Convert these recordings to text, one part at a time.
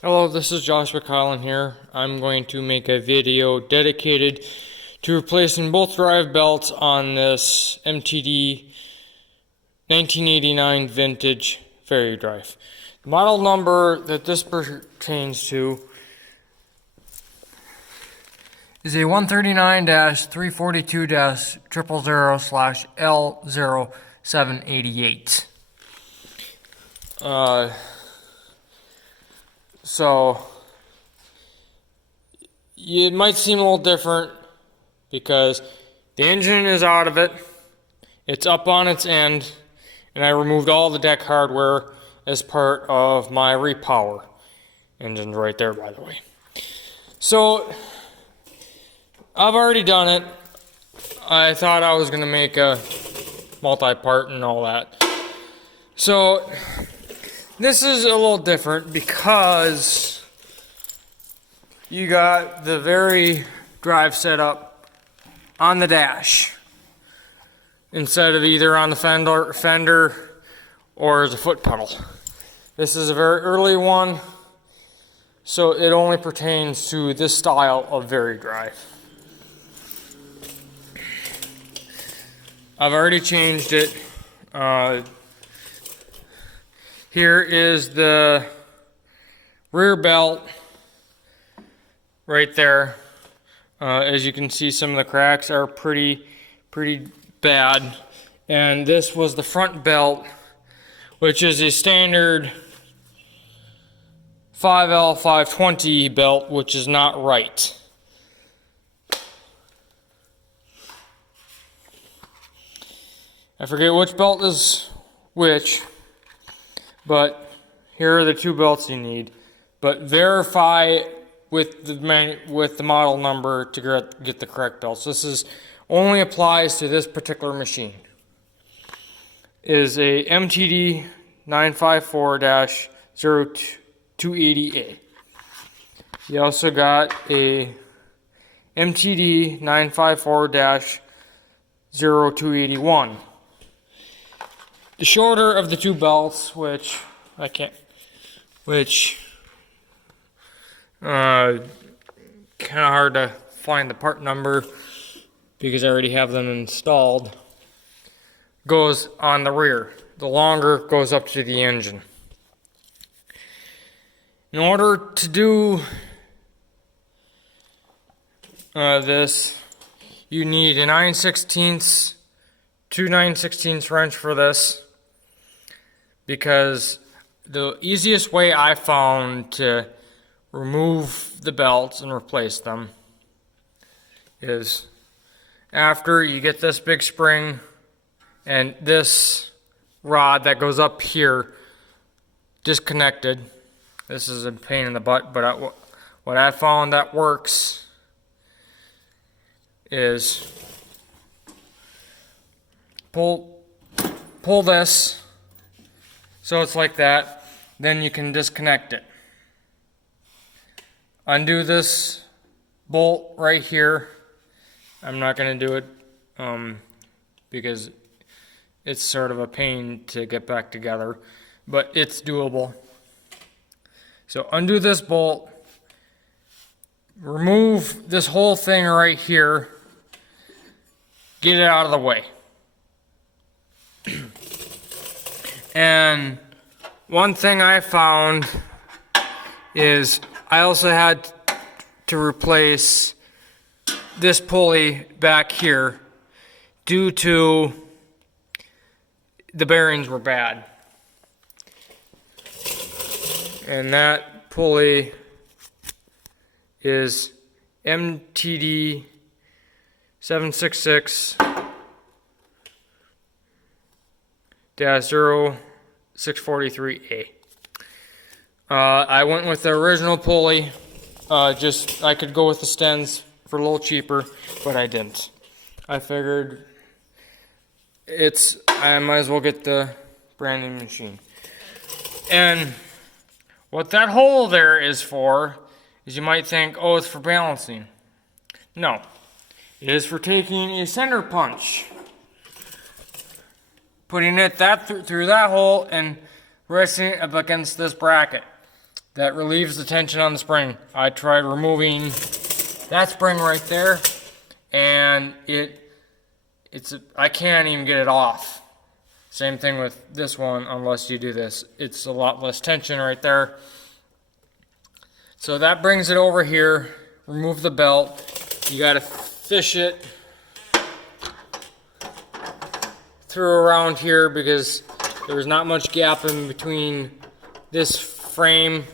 Hello, this is Joshua Collin here. I'm going to make a video dedicated to replacing both drive belts on this MTD 1989 vintage Vari-drive. The model number that this pertains to is a 139-342-000/L0788. So it might seem a little different because the engine is out of it, it's up on its end, and I removed all the deck hardware as part of my repower. Engine's right there, by the way. So I've already done it. I thought I was going to make a multi-part and all that. So this is a little different because you got the Vari-drive setup on the dash instead of either on the fender or as a foot pedal. This is a very early one, so it only pertains to this style of Vari-drive. I've already changed it. Here is the rear belt right there. As you can see, some of the cracks are pretty bad. And this was the front belt, which is a standard 5L520 belt, which is not right. I forget which belt is which, but here are the two belts you need. But verify with the model number to get the correct belts. This is only applies to this particular machine. Is a MTD 954-0280A. You also got a MTD 954-0281. The shorter of the two belts, which kind of hard to find the part number because I already have them installed, goes on the rear. The longer goes up to the engine. In order to do this, you need a 9/16, two 9/16 wrench for this, because the easiest way I found to remove the belts and replace them is after you get this big spring and this rod that goes up here disconnected. This is a pain in the butt, but what I found that works is pull this so it's like that, then you can disconnect it. Undo this bolt right here. I'm not going to do it because it's sort of a pain to get back together, but it's doable. So undo this bolt, remove this whole thing right here, get it out of the way. And one thing I found is I also had to replace this pulley back here due to the bearings were bad. And that pulley is MTD 766-0643A. I went with the original pulley. I could go with the Stens for a little cheaper, but I didn't. I figured I might as well get the brand new machine. And what that hole there is for is, you might think, oh, it's for balancing. No, it is for taking a center punch, putting it through that hole and resting it up against this bracket. that relieves the tension on the spring. I tried removing that spring right there, and I can't even get it off. Same thing with this one unless you do this. It's a lot less tension right there. So that brings it over here. Remove the belt. You gotta fish it through around here because there's not much gap in between this frame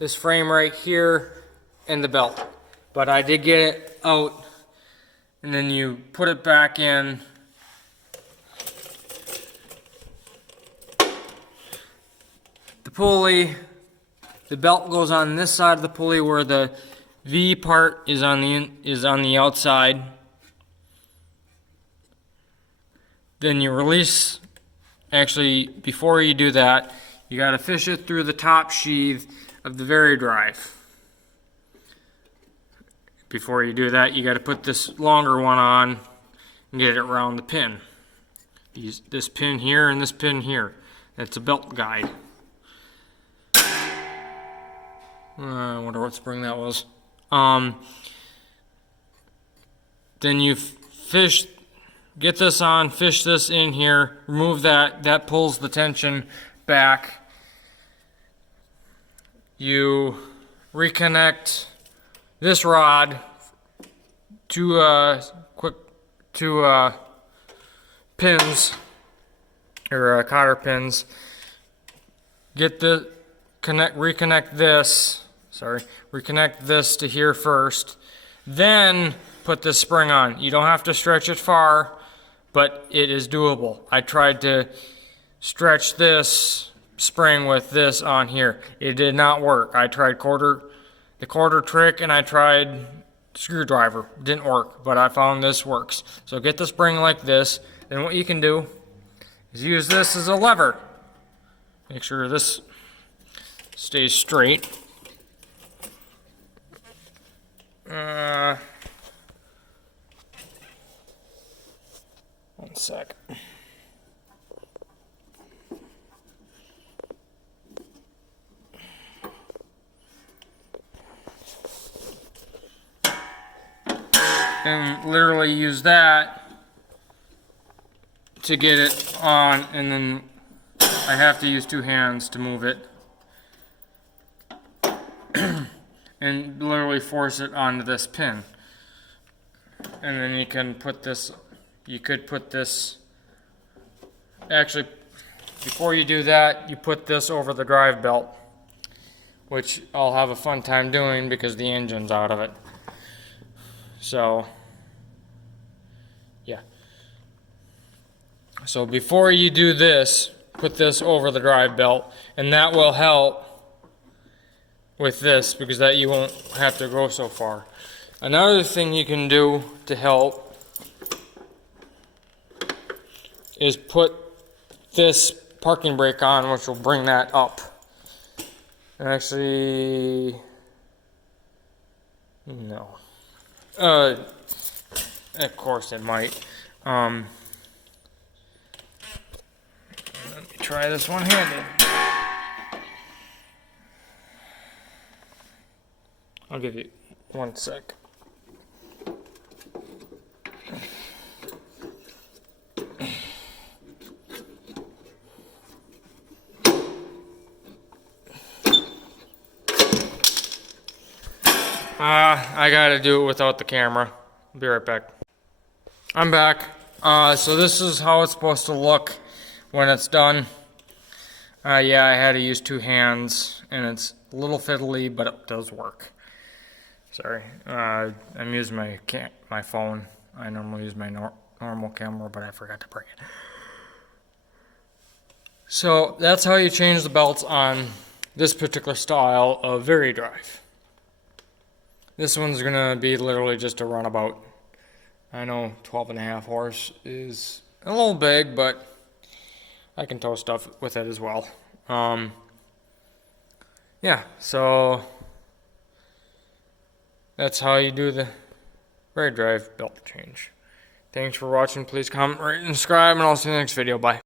right here and the belt. But I did get it out, and then you put it back in. The pulley, the belt goes on this side of the pulley where the V part is on the outside. Then you release, actually before you do that, you got to fish it through the top sheath of the Vari-drive. Before you do that, you got to put this longer one on and get it around the pin. Use this pin here and this pin here. That's a belt guide. I wonder what spring that was. Then you get this on, fish this in here, remove that. That pulls the tension back. You reconnect this rod to pins or cotter pins. Reconnect this to here first. Then put this spring on. You don't have to stretch it far, but it is doable. I tried to stretch this spring with this on here. It did not work. I tried the quarter trick and I tried screwdriver. Didn't work, but I found this works. So get the spring like this. Then what you can do is use this as a lever. Make sure this stays straight. One sec. And literally use that to get it on, and then I have to use two hands to move it. And literally force it onto this pin. And then you can put this, actually, before you do that, you put this over the drive belt, which I'll have a fun time doing because the engine's out of it. So, yeah. So before you do this, put this over the drive belt, and that will help with this because that you won't have to go so far. Another thing you can do to help is put this parking brake on, which will bring that up. Actually, no. Of course it might. Let me try this one-handed. I'll give you 1 sec. I gotta do it without the camera. I'll be right back. I'm back. So this is how it's supposed to look when it's done. Yeah, I had to use two hands, and it's a little fiddly, but it does work. Sorry, I'm using my phone. I normally use my normal camera, but I forgot to bring it. So that's how you change the belts on this particular style of Vari-drive. This one's gonna be literally just a runabout. I know 12.5 horse is a little big, but I can tow stuff with it as well. Yeah, so that's how you do the Vari-drive belt change. Thanks for watching. Please comment, rate, and subscribe, and I'll see you in the next video. Bye.